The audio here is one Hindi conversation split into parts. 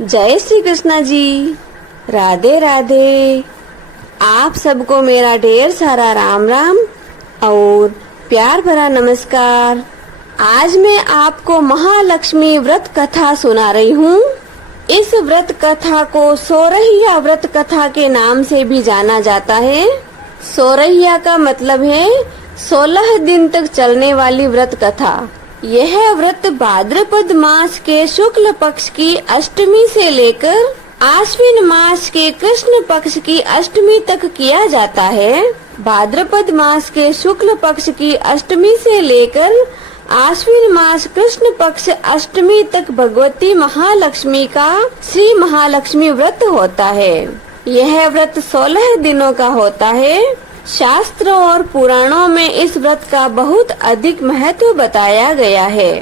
जय श्री कृष्णा जी। राधे राधे। आप सबको मेरा ढेर सारा राम राम और प्यार भरा नमस्कार। आज मैं आपको महालक्ष्मी व्रत कथा सुना रही हूँ। इस व्रत कथा को सोरहिया व्रत कथा के नाम से भी जाना जाता है। सोरहिया का मतलब है 16 दिन तक चलने वाली व्रत कथा। यह व्रत भाद्रपद मास के शुक्ल पक्ष की अष्टमी से लेकर आश्विन मास के कृष्ण पक्ष की अष्टमी तक किया जाता है। भाद्रपद मास के शुक्ल पक्ष की अष्टमी से लेकर आश्विन मास कृष्ण पक्ष अष्टमी तक भगवती महालक्ष्मी का श्री महालक्ष्मी व्रत होता है। यह व्रत 16 दिनों का होता है। शास्त्रों और पुराणों में इस व्रत का बहुत अधिक महत्व बताया गया है।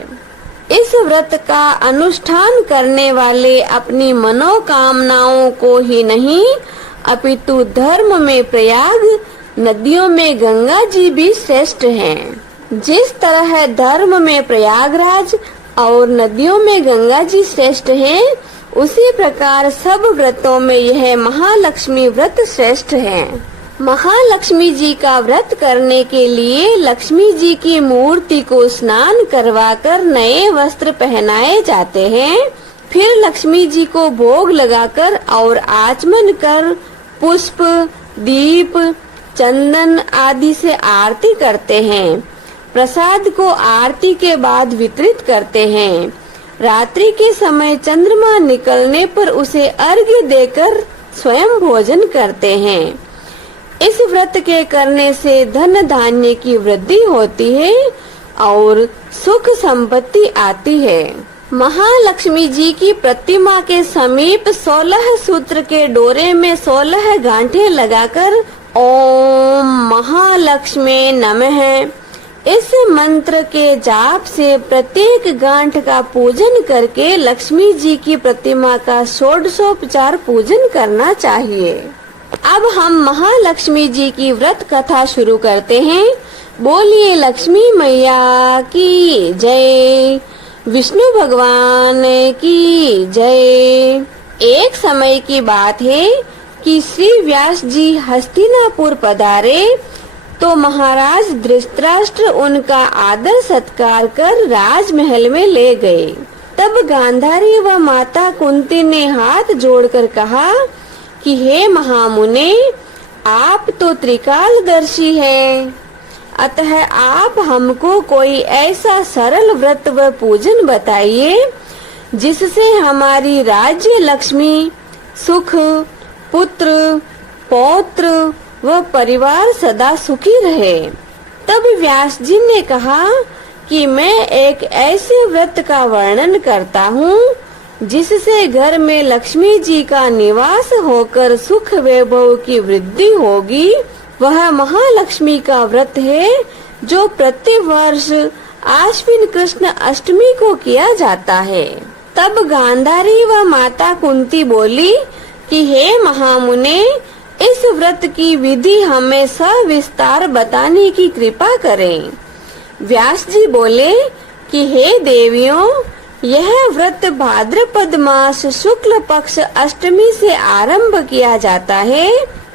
इस व्रत का अनुष्ठान करने वाले अपनी मनोकामनाओं को ही नहीं अपितु धर्म में प्रयाग, नदियों में गंगा जी भी श्रेष्ठ हैं। जिस तरह धर्म में प्रयागराज और नदियों में गंगा जी श्रेष्ठ हैं, उसी प्रकार सब व्रतों में यह महालक्ष्मी व्रत श्रेष्ठ है। महालक्ष्मी जी का व्रत करने के लिए लक्ष्मी जी की मूर्ति को स्नान करवाकर नए वस्त्र पहनाए जाते हैं। फिर लक्ष्मी जी को भोग लगाकर और आचमन कर पुष्प, दीप, चंदन आदि से आरती करते हैं। प्रसाद को आरती के बाद वितरित करते हैं। रात्रि के समय चंद्रमा निकलने पर उसे अर्घ्य देकर स्वयं भोजन करते हैं। इस व्रत के करने से धन धान्य की वृद्धि होती है और सुख संपत्ति आती है। महालक्ष्मी जी की प्रतिमा के समीप 16 सूत्र के डोरे में 16 गांठें लगाकर ओम महालक्ष्मी नमः इस मंत्र के जाप से प्रत्येक गांठ का पूजन करके लक्ष्मी जी की प्रतिमा का षोडशोपचार पूजन करना चाहिए। अब हम महालक्ष्मी जी की व्रत कथा शुरू करते हैं। बोलिए लक्ष्मी मैया की जय, विष्णु भगवान की जय। एक समय की बात है कि श्री व्यास जी हस्तिनापुर पधारे तो महाराज धृतराष्ट्र उनका आदर सत्कार कर राजमहल में ले गए। तब गांधारी व माता कुंती ने हाथ जोड़कर कहा कि हे महामुने, आप तो त्रिकालदर्शी हैं, अतः आप हमको कोई ऐसा सरल व्रत व पूजन बताइए जिससे हमारी राज्य लक्ष्मी, सुख, पुत्र, पौत्र व परिवार सदा सुखी रहे। तब व्यास जी ने कहा कि मैं एक ऐसे व्रत का वर्णन करता हूँ जिससे घर में लक्ष्मी जी का निवास होकर सुख वैभव की वृद्धि होगी। वह महालक्ष्मी का व्रत है जो प्रति वर्ष आश्विन कृष्ण अष्टमी को किया जाता है। तब गांधारी व माता कुंती बोली कि हे महामुने, इस व्रत की विधि हमें सविस्तार बताने की कृपा करें। व्यास जी बोले कि हे देवियों, यह व्रत भाद्रपद मास शुक्ल पक्ष अष्टमी से आरंभ किया जाता है।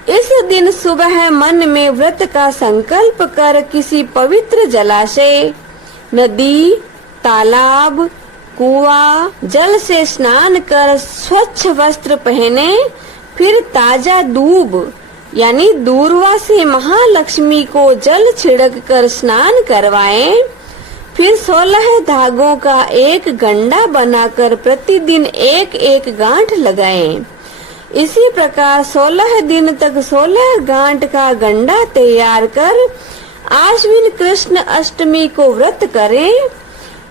इस दिन सुबह मन में व्रत का संकल्प कर किसी पवित्र जलाशय, नदी, तालाब, कुआं, जल से स्नान कर स्वच्छ वस्त्र पहने, फिर ताजा दूब यानी दूर्वा से महालक्ष्मी को जल छिड़क कर स्नान करवाएं। फिर 16 धागों का एक गंडा बनाकर प्रतिदिन एक एक गांठ लगाएं। इसी प्रकार 16 दिन तक 16 गांठ का गंडा तैयार कर आश्विन कृष्ण अष्टमी को व्रत करें।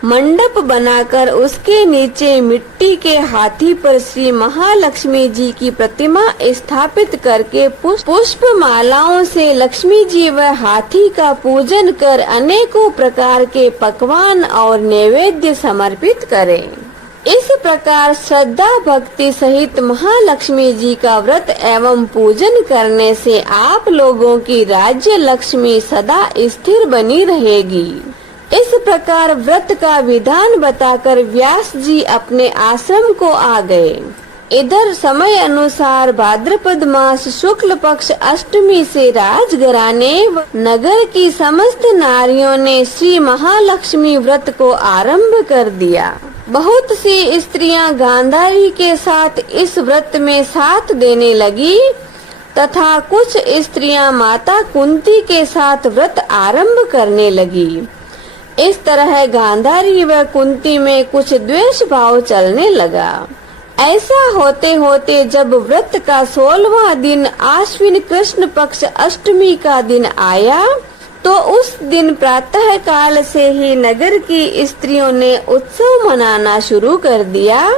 मंडप बनाकर उसके नीचे मिट्टी के हाथी पर श्री महालक्ष्मी जी की प्रतिमा स्थापित करके पुष्प मालाओं से लक्ष्मी जी व हाथी का पूजन कर अनेकों प्रकार के पकवान और नैवेद्य समर्पित करें। इस प्रकार श्रद्धा भक्ति सहित महालक्ष्मी जी का व्रत एवं पूजन करने से आप लोगों की राज्य लक्ष्मी सदा स्थिर बनी रहेगी। इस प्रकार व्रत का विधान बताकर व्यास जी अपने आश्रम को आ गए। इधर समय अनुसार भाद्रपद मास शुक्ल पक्ष अष्टमी से राजघराने व नगर की समस्त नारियों ने श्री महालक्ष्मी व्रत को आरंभ कर दिया। बहुत सी स्त्रियां गांधारी के साथ इस व्रत में साथ देने लगी तथा कुछ स्त्रियां माता कुंती के साथ व्रत आरंभ करने लगी। इस तरह गांधारी व कुंती में कुछ द्वेष भाव चलने लगा। ऐसा होते होते जब व्रत का 16वां दिन आश्विन कृष्ण पक्ष अष्टमी का दिन आया तो उस दिन प्रातः काल से ही नगर की स्त्रियों ने उत्सव मनाना शुरू कर दिया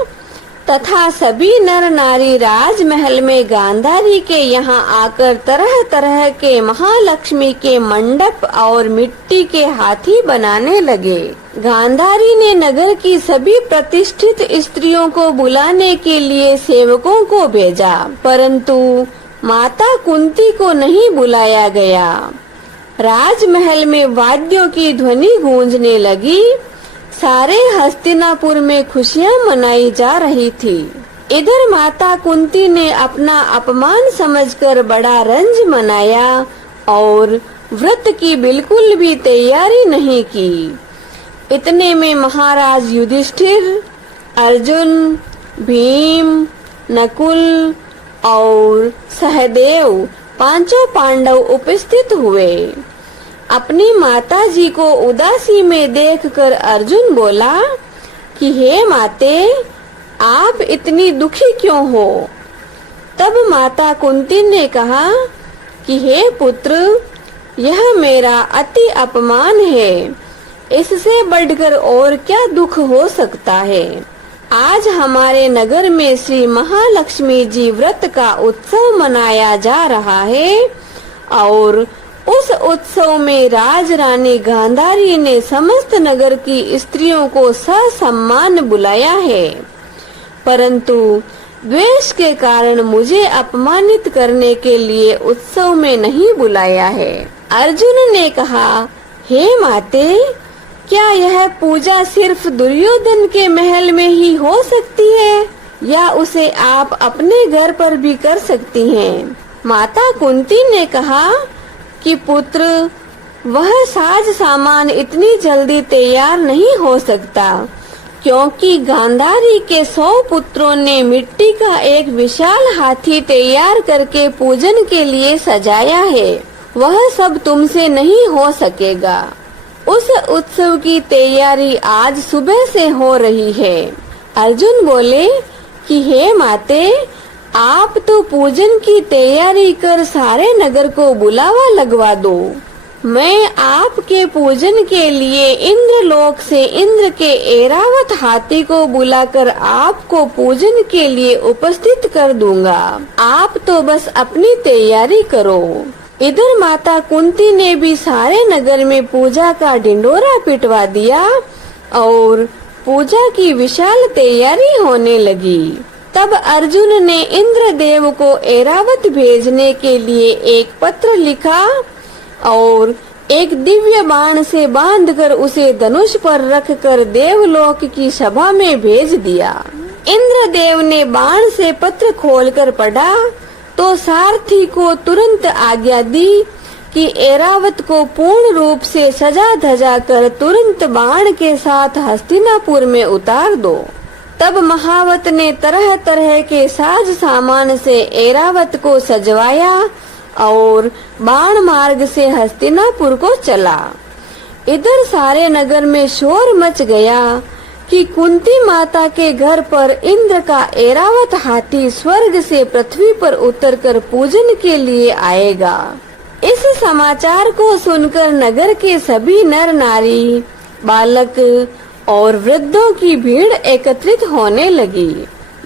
तथा सभी नर नारी राजमहल में गांधारी के यहाँ आकर तरह तरह के महालक्ष्मी के मंडप और मिट्टी के हाथी बनाने लगे। गांधारी ने नगर की सभी प्रतिष्ठित स्त्रियों को बुलाने के लिए सेवकों को भेजा, परंतु माता कुंती को नहीं बुलाया गया। राजमहल में वाद्यों की ध्वनि गूंजने लगी। सारे हस्तिनापुर में खुशियां मनाई जा रही थी। इधर माता कुंती ने अपना अपमान समझकर बड़ा रंज मनाया और व्रत की बिल्कुल भी तैयारी नहीं की। इतने में महाराज युधिष्ठिर, अर्जुन, भीम, नकुल और सहदेव पांचों पांडव उपस्थित हुए। अपनी माता जी को उदासी में देखकर अर्जुन बोला कि हे माते, आप इतनी दुखी क्यों हो? तब माता कुंती ने कहा कि हे पुत्र, यह मेरा अति अपमान है। इससे बढ़कर और क्या दुख हो सकता है? आज हमारे नगर में श्री महालक्ष्मी जी व्रत का उत्सव मनाया जा रहा है और उस उत्सव में राजरानी गांधारी ने समस्त नगर की स्त्रियों को ससम्मान बुलाया है, परंतु द्वेष के कारण मुझे अपमानित करने के लिए उत्सव में नहीं बुलाया है। अर्जुन ने कहा, हे माते, क्या यह पूजा सिर्फ दुर्योधन के महल में ही हो सकती है या उसे आप अपने घर पर भी कर सकती हैं? माता कुंती ने कहा कि पुत्र, वह साज सामान इतनी जल्दी तैयार नहीं हो सकता, क्योंकि गांधारी के 100 पुत्रों ने मिट्टी का एक विशाल हाथी तैयार करके पूजन के लिए सजाया है। वह सब तुमसे नहीं हो सकेगा। उस उत्सव की तैयारी आज सुबह से हो रही है। अर्जुन बोले कि हे माते, आप तो पूजन की तैयारी कर सारे नगर को बुलावा लगवा दो। मैं आपके पूजन के लिए इंद्रलोक से इंद्र के ऐरावत हाथी को बुलाकर आपको पूजन के लिए उपस्थित कर दूंगा। आप तो बस अपनी तैयारी करो। इधर माता कुंती ने भी सारे नगर में पूजा का ढिंढोरा पिटवा दिया और पूजा की विशाल तैयारी होने लगी। तब अर्जुन ने इंद्रदेव को ऐरावत भेजने के लिए एक पत्र लिखा और एक दिव्य बाण से बांधकर उसे धनुष पर रखकर देवलोक की सभा में भेज दिया। इंद्रदेव ने बाण से पत्र खोलकर पढ़ा तो सारथी को तुरंत आज्ञा दी कि ऐरावत को पूर्ण रूप से सजा धजा कर तुरंत बाण के साथ हस्तिनापुर में उतार दो। तब महावत ने तरह तरह के साज सामान से ऐरावत को सजवाया और बाण मार्ग से हस्तिनापुर को चला। इधर सारे नगर में शोर मच गया कि कुंती माता के घर पर इंद्र का ऐरावत हाथी स्वर्ग से पृथ्वी पर उतरकर पूजन के लिए आएगा। इस समाचार को सुनकर नगर के सभी नर नारी, बालक और वृद्धों की भीड़ एकत्रित होने लगी।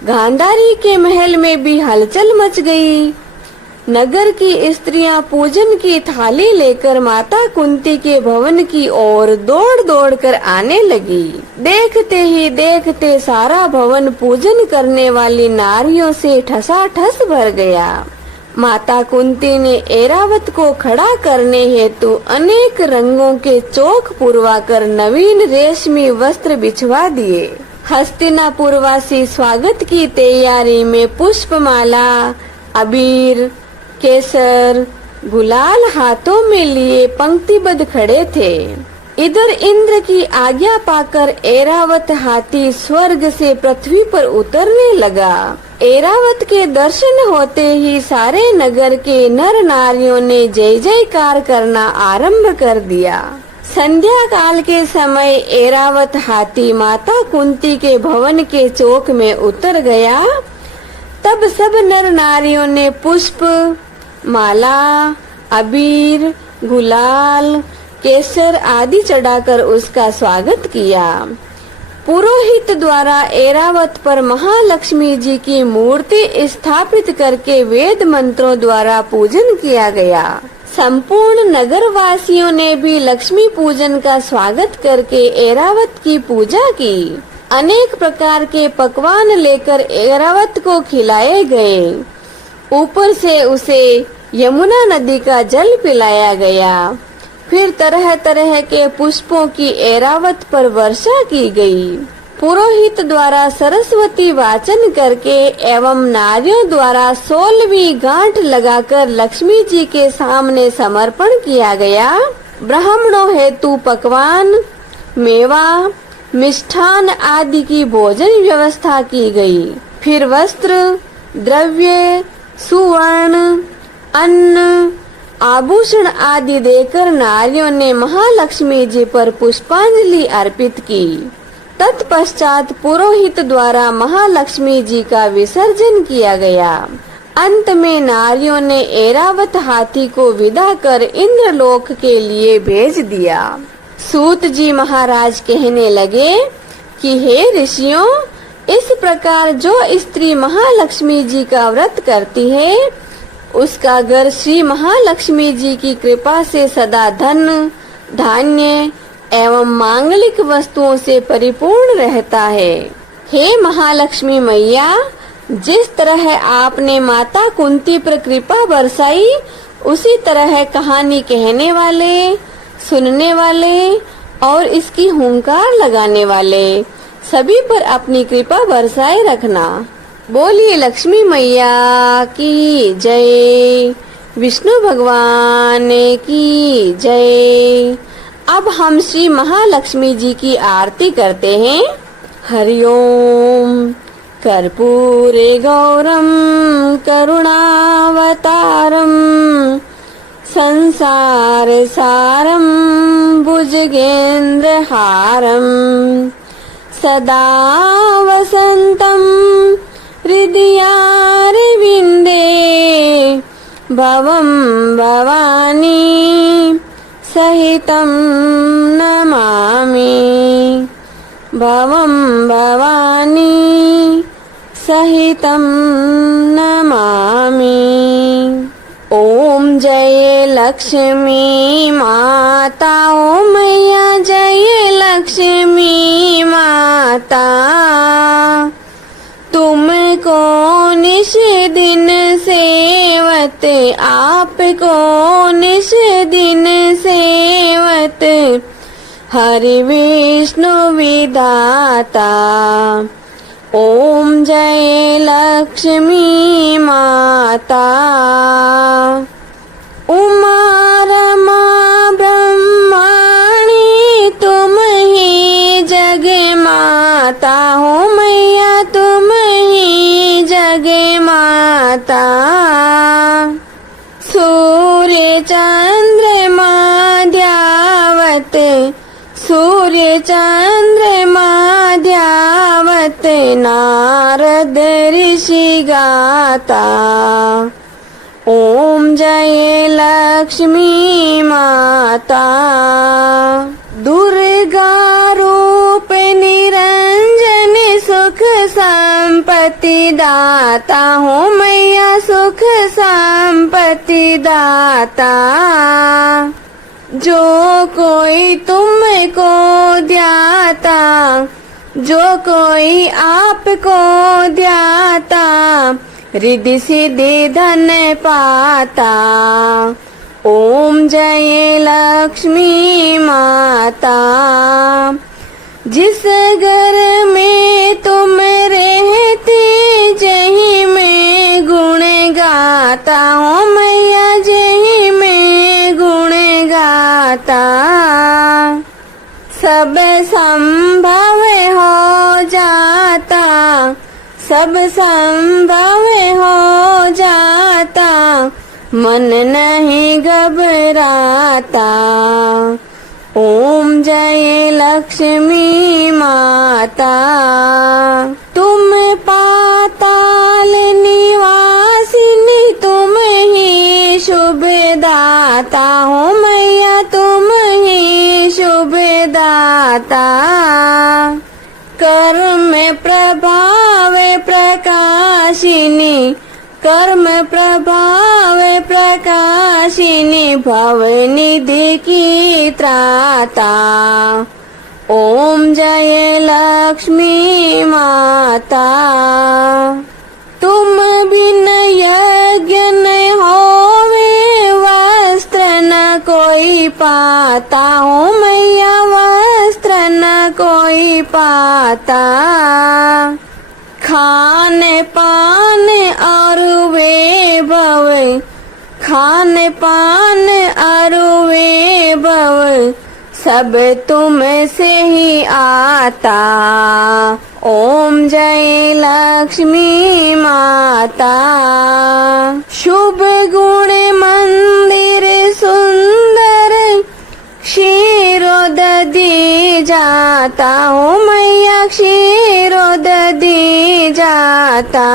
गांधारी के महल में भी हलचल मच गई। नगर की स्त्रियां पूजन की थाली लेकर माता कुंती के भवन की ओर दौड़ दौड़ कर आने लगी। देखते ही देखते सारा भवन पूजन करने वाली नारियों से ठसाठस भर गया। माता कुंती ने ऐरावत को खड़ा करने हेतु अनेक रंगों के चौक पुरवाकर नवीन रेशमी वस्त्र बिछवा दिए। हस्तिनापुरवासी स्वागत की तैयारी में पुष्पमाला, अबीर, केसर, गुलाल हाथों में लिए पंक्तिबद्ध खड़े थे। इधर इंद्र की आज्ञा पाकर ऐरावत हाथी स्वर्ग से पृथ्वी पर उतरने लगा। ऐरावत के दर्शन होते ही सारे नगर के नर नारियों ने जय जयकार करना आरंभ कर दिया। संध्या काल के समय ऐरावत हाथी माता कुंती के भवन के चौक में उतर गया। तब सब नर नारियों ने पुष्प, माला, अबीर, गुलाल, केसर आदि चढ़ाकर उसका स्वागत किया। पुरोहित द्वारा ऐरावत पर महालक्ष्मी जी की मूर्ति स्थापित करके वेद मंत्रों द्वारा पूजन किया गया। संपूर्ण नगर वासियों ने भी लक्ष्मी पूजन का स्वागत करके ऐरावत की पूजा की। अनेक प्रकार के पकवान लेकर ऐरावत को खिलाए गए। ऊपर से उसे यमुना नदी का जल पिलाया गया। फिर तरह तरह के पुष्पों की ऐरावत पर वर्षा की गई। पुरोहित द्वारा सरस्वती वाचन करके एवं नारियों द्वारा 16वीं गांठ लगाकर लक्ष्मी जी के सामने समर्पण किया गया। ब्राह्मणों हेतु पकवान, मेवा, मिष्ठान आदि की भोजन व्यवस्था की गई। फिर वस्त्र, द्रव्य, सुवर्ण, अन्न, आभूषण आदि देकर नारियों ने महालक्ष्मी जी पर पुष्पांजलि अर्पित की। तत्पश्चात पुरोहित द्वारा महालक्ष्मी जी का विसर्जन किया गया। अंत में नारियों ने ऐरावत हाथी को विदा कर इंद्रलोक के लिए भेज दिया। सूत जी महाराज कहने लगे कि हे ऋषियों, इस प्रकार जो स्त्री महालक्ष्मी जी का व्रत करती है उसका घर श्री महालक्ष्मी जी की कृपा से सदा धन, धान्य एवं मांगलिक वस्तुओं से परिपूर्ण रहता है। हे महालक्ष्मी मैया, जिस तरह आपने माता कुंती पर कृपा बरसाई, उसी तरह कहानी कहने वाले, सुनने वाले और इसकी हुंकार लगाने वाले सभी पर अपनी कृपा बरसाए रखना। बोलिए लक्ष्मी मैया की जय, विष्णु भगवान की जय। अब हम श्री महालक्ष्मी जी की आरती करते हैं। हरिओम। कर्पूरे गौरम करुणावतारम संसार सारम भुजगेंद्र हारम सदा वसंतम हृदयारविंदे भवं भवानी सहितं नमामि। भवं भवानी सहितं नमामि। ओम जय लक्ष्मी माता, ओ मैया जय लक्ष्मी माता। तुमको निश दिन सेवत, आपको निश दिन सेवत, हरि विष्णु विधाता। ओम जय लक्ष्मी माता। उमा रमा ब्रह्माणी तुम ही जग माता हो मैया, तुम ही जग माता। सूर्य चंद्रमा ध्यावत, सूर्य चंद्रमा ध्यावत, नारद ऋषि गाता। ओम जय लक्ष्मी माता। दुर्गा रूप निरंजन सुख संपत्ति दाता हो मैया, सुख संपत्ति दाता। जो कोई तुमको ध्याता, जो कोई आपको ध्याता, रिद्धि सिद्धि धन पाता। ओम जय लक्ष्मी माता। जिस घर में तुम रहती जहीं में गुण गाता हूँ मैया, जहीं में गुण गाता। सब संभव हो जाता, सब संभव हो जाता, मन नहीं घबराता। ओम जय लक्ष्मी माता। तुम पाताल निवासिनी, तुम ही शुभ दाता हो मैया, तुम ही शुभ दाता। कर्म प्रभाव प्रकाशिनी, कर्म प्रभाव प्रकाशिनी, भवनिधि की त्राता। ओम जय लक्ष्मी माता। तुम बिन यज्ञ न होवे, वस्त्र न कोई पाता हो मैया, वस्त्र न कोई पाता। खान पान और वैभव, खान पान और वैभव, सब तुम से ही आता। ओम जय लक्ष्मी माता। शुभ गुण मंदिर सुंदर, क्षीरोदधि जाता हो मैया, क्षीरोदधि जाता।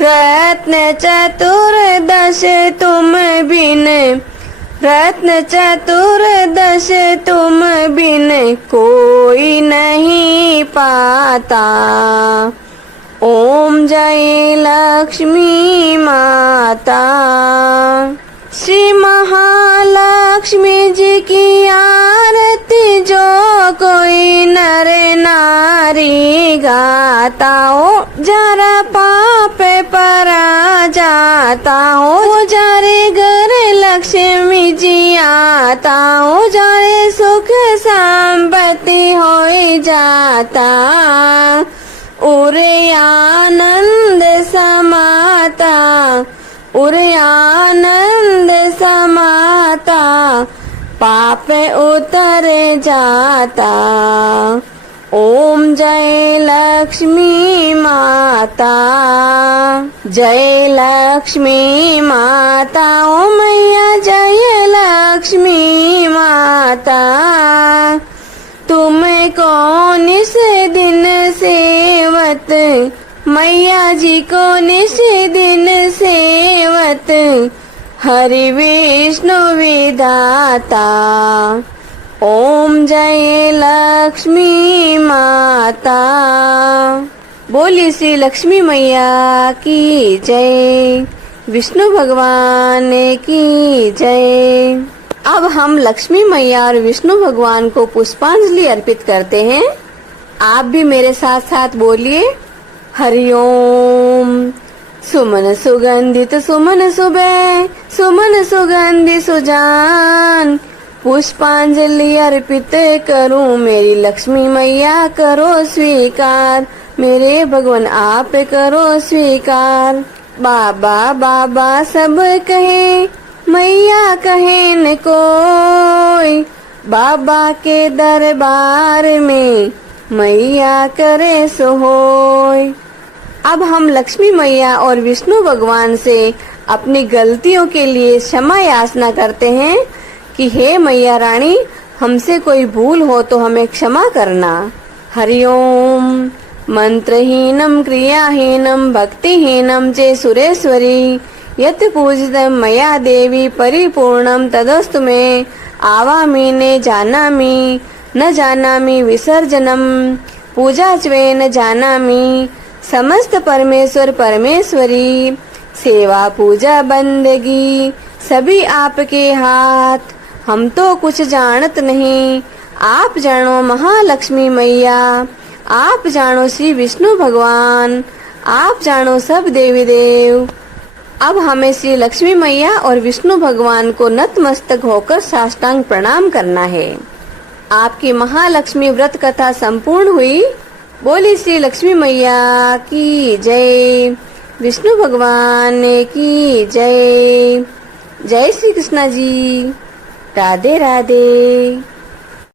रत्न चतुर्दश तुम बिन, रत्न चतुर्दश तुम बिन कोई नहीं पाता। ओम जय लक्ष्मी माता। श्री महालक्ष्मी जी की आरती जो कोई नर नारी गाता हो, जरा पाप परा जाता हो, जारे घर लक्ष्मी जी आता हो, जारे सुख संपत्ति हो जाता। उरे आनंद समाता, उरे आनंद समाता, पाप उतर जाता। ओम जय लक्ष्मी माता। जय लक्ष्मी माता। ओ मैया जय लक्ष्मी माता। तुम कौन इस दिन सेवत, मैया जी को निस दिन सेवत, हरि विष्णु विधाता। ओम जय लक्ष्मी माता। बोली श्री लक्ष्मी मैया की जय, विष्णु भगवान की जय। अब हम लक्ष्मी मैया और विष्णु भगवान को पुष्पांजलि अर्पित करते हैं। आप भी मेरे साथ साथ बोलिए, हरिओम। सुमन सुगंधित सुमन सुबह, सुमन सुगंधि सुजान, पुष्पांजलि अर्पित करूं मेरी लक्ष्मी मैया करो स्वीकार, मेरे भगवान आप करो स्वीकार। बाबा बाबा सब कहे, मैया कहे न कोई, बाबा के दरबार में मैया करे सो होय। अब हम लक्ष्मी मैया और विष्णु भगवान से अपनी गलतियों के लिए क्षमा याचना करते हैं कि हे मैया रानी, हमसे कोई भूल हो तो हमें क्षमा करना। हरिओम। मंत्रहीनम क्रियाहीनम भक्तिहीनम चे सुरेश्वरी, यत् पूजितं मया देवी परिपूर्णं तदस्तु मे। आवामि ने जानामि न जानामि विसर्जनम, पूजा च्वेन जानामि समस्त परमेश्वर परमेश्वरी। सेवा पूजा बंदगी सभी आपके हाथ, हम तो कुछ जानत नहीं। आप जानो महालक्ष्मी मैया, आप जानो श्री विष्णु भगवान, आप जानो सब देवी देव। अब हमें श्री लक्ष्मी मैया और विष्णु भगवान को नतमस्तक होकर साष्टांग प्रणाम करना है। आपकी महालक्ष्मी व्रत कथा संपूर्ण हुई। बोली श्री लक्ष्मी मैया की जय, विष्णु भगवान की जय। जय श्री कृष्णा जी। राधे राधे।